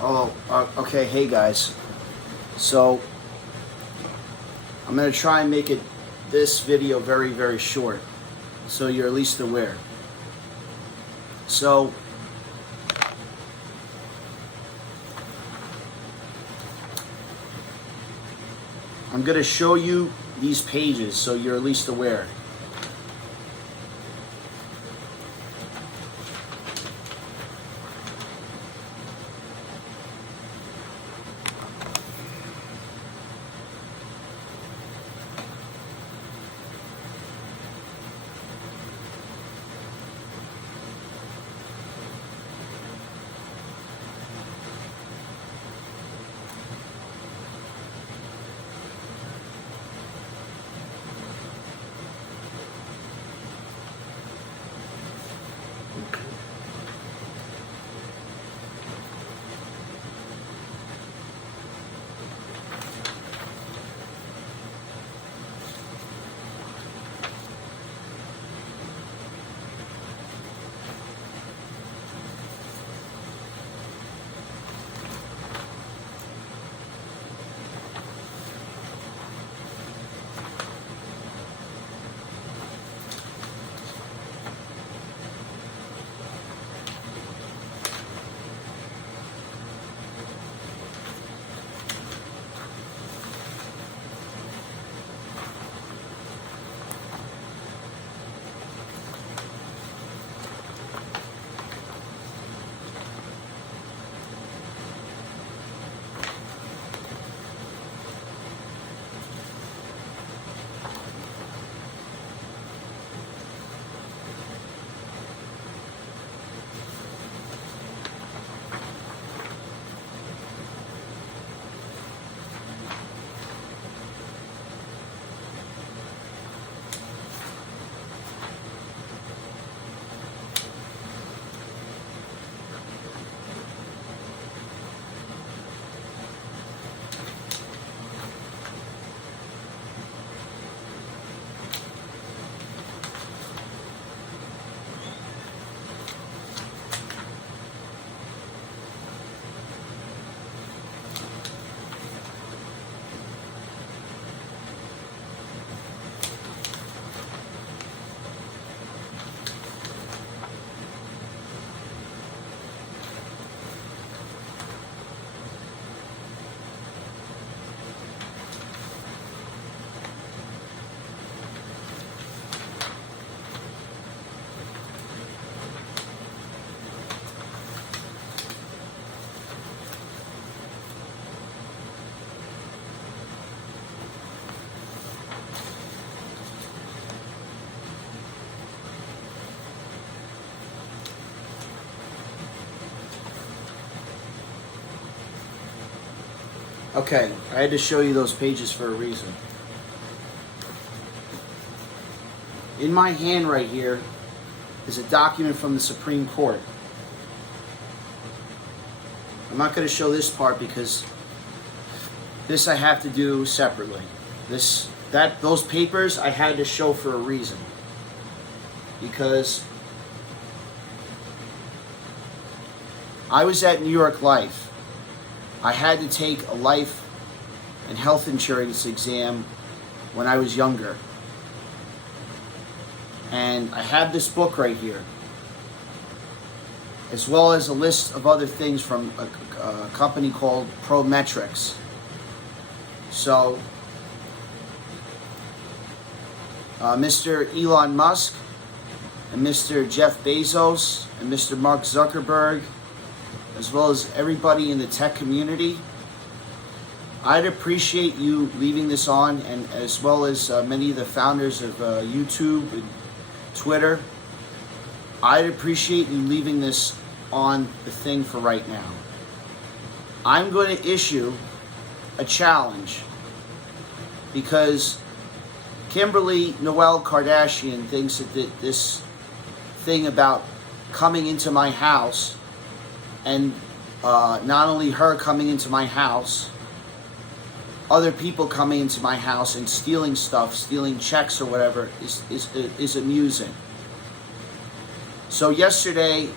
Okay, hey guys. So, I'm going to try and make this video very, very short, so you're at least aware. So, I'm going to show you these pages so you're at least aware. Okay, I had to show you those pages for a reason. In my hand right here is a document from the Supreme Court. I'm not going to show this part because this I have to do separately. Those papers I had to show for a reason. Because I was at New York Life. I had to take a life and health insurance exam when I was younger. And I have this book right here, as well as a list of other things from a company called Prometrics. So, Mr. Elon Musk and Mr. Jeff Bezos and Mr. Mark Zuckerberg, as well as everybody in the tech community, I'd appreciate you leaving this on, and as well as many of the founders of YouTube and Twitter. I'd appreciate you leaving this on the thing for right now. I'm going to issue a challenge because Kimberly Noel Kardashian thinks that this thing about coming into my house, and not only her coming into my house, other people coming into my house and stealing stuff, stealing checks or whatever, is amusing. So yesterday,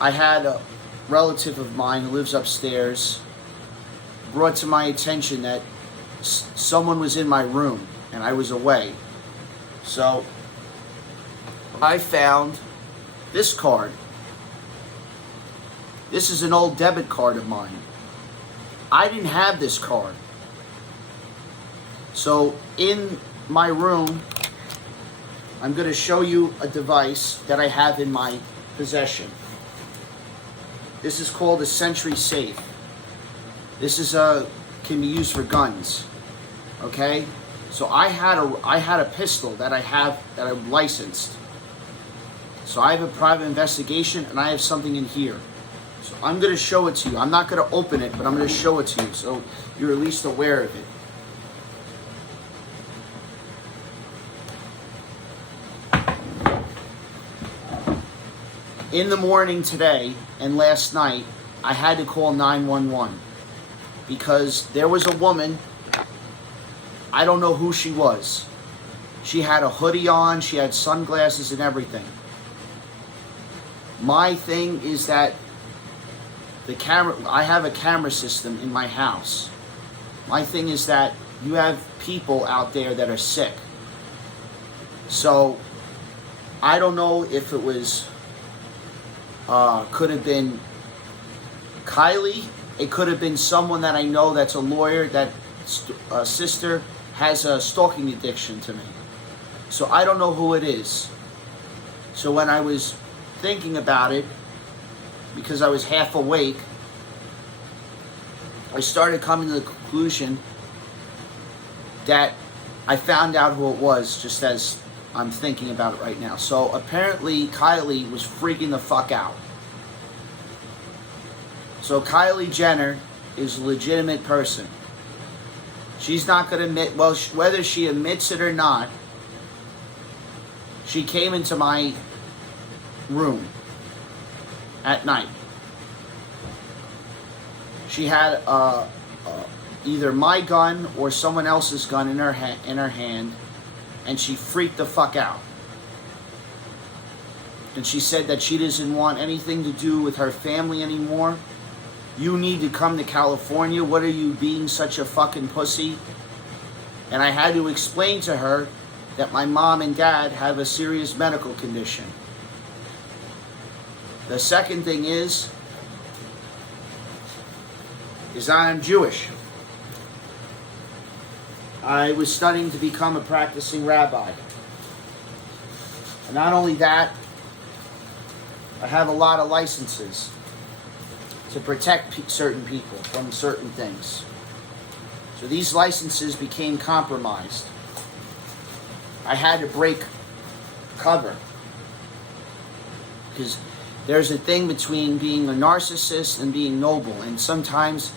I had relative of mine who lives upstairs brought to my attention that someone was in my room and I was away. So I found this card. This is an old debit card of mine. I didn't have this card. So in my room, I'm going to show you a device that I have in my possession. This is called a Sentry Safe. This is can be used for guns. Okay? So I had a pistol that I'm licensed. So I have a private investigation and I have something in here. So I'm going to show it to you. I'm not going to open it, but I'm going to show it to you so you're at least aware of it. In the morning today and last night, I had to call 911 because there was a woman, I don't know who she was. She had a hoodie on, she had sunglasses and everything. My thing is that I have a camera system in my house. My thing is that you have people out there that are sick. So I don't know if it was could have been Kylie. It could have been someone that I know that's a lawyer, that sister has a stalking addiction to me. So I don't know who it is. So when I was thinking about it, because I was half awake, I started coming to the conclusion that I found out who it was just as I'm thinking about it right now. So apparently Kylie was freaking the fuck out. So Kylie Jenner is a legitimate person. She's not going to admit, well, whether she admits it or not, she came into my room at night. She had either my gun or someone else's gun in her hand, and she freaked the fuck out. And she said that she doesn't want anything to do with her family anymore. You need to come to California. What are you being such a fucking pussy? And I had to explain to her that my mom and dad have a serious medical condition. The second thing is I'm Jewish. I was studying to become a practicing rabbi. And not only that, I have a lot of licenses to protect certain people from certain things. So these licenses became compromised. I had to break cover. Because there's a thing between being a narcissist and being noble. And sometimes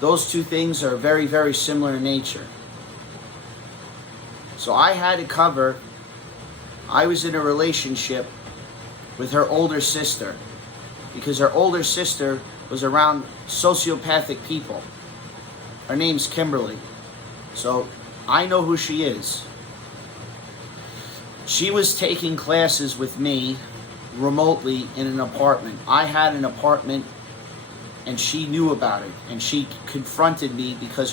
those two things are very, very similar in nature. So I had to cover. I was in a relationship with her older sister. Because her older sister was around sociopathic people. Her name's Kimberly. So I know who she is. She was taking classes with me remotely in an apartment. I had an apartment and she knew about it. And she confronted me because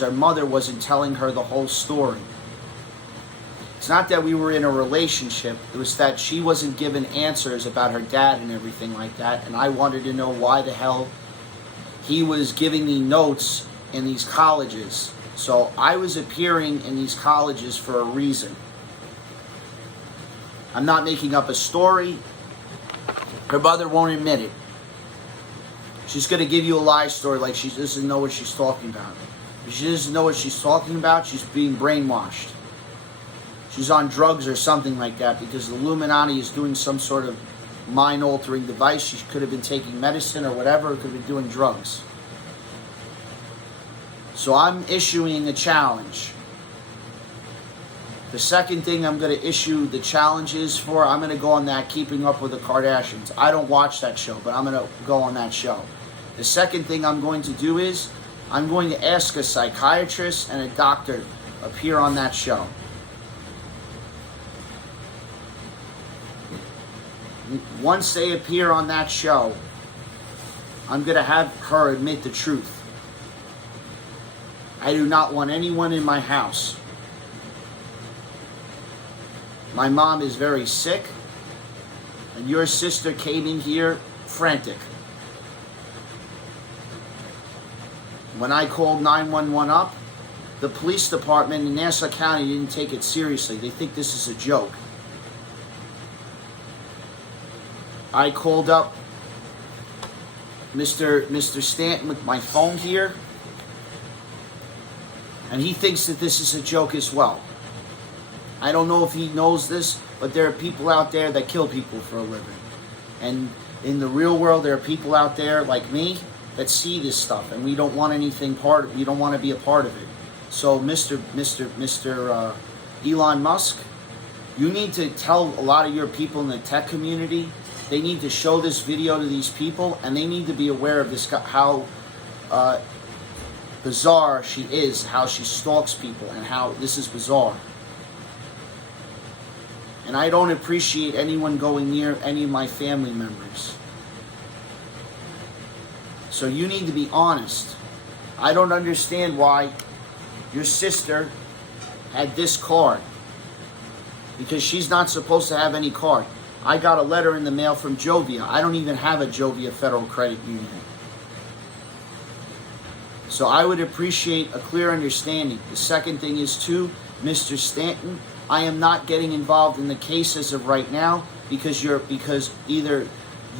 her mother wasn't telling her the whole story. It's not that we were in a relationship. It was that she wasn't given answers about her dad and everything like that. And I wanted to know why the hell he was giving me notes in these colleges. So I was appearing in these colleges for a reason. I'm not making up a story. Her mother won't admit it. She's going to give you a lie story like she doesn't know what she's talking about. If she doesn't know what she's talking about, she's being brainwashed. She's on drugs or something like that because the Illuminati is doing some sort of mind-altering device. She could have been taking medicine or whatever. Could have been doing drugs. So I'm issuing a challenge. The second thing I'm going to issue the challenges for, I'm going to go on that Keeping Up with the Kardashians. I don't watch that show, but I'm going to go on that show. The second thing I'm going to do is I'm going to ask a psychiatrist and a doctor to appear on that show. Once they appear on that show, I'm going to have her admit the truth. I do not want anyone in my house. My mom is very sick, and your sister came in here frantic. When I called 911 up, the police department in Nassau County didn't take it seriously. They think this is a joke. I called up Mr. Stanton with my phone here, and he thinks that this is a joke as well. I don't know if he knows this, but there are people out there that kill people for a living. And in the real world, there are people out there like me that see this stuff, and we don't want anything we don't want to be a part of it. So Mr. Elon Musk, you need to tell a lot of your people in the tech community, they need to show this video to these people, and they need to be aware of this, how bizarre she is, how she stalks people, and how this is bizarre. And I don't appreciate anyone going near any of my family members. So you need to be honest. I don't understand why your sister had this card, because she's not supposed to have any card. I got a letter in the mail from Jovia. I don't even have a Jovia Federal Credit Union. So I would appreciate a clear understanding. The second thing is, too, Mr. Stanton, I am not getting involved in the case as of right now, because either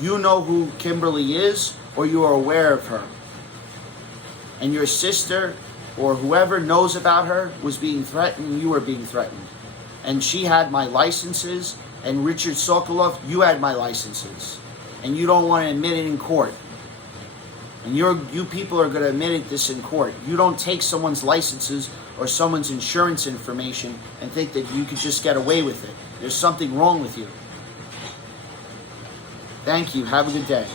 you know who Kimberly is or you are aware of her. And your sister or whoever knows about her was being threatened, and you were being threatened. And she had my licenses, and Richard Sokolov, you had my licenses. And you don't want to admit it in court. And you people are going to admit this in court. You don't take someone's licenses or someone's insurance information and think that you could just get away with it. There's something wrong with you. Thank you. Have a good day.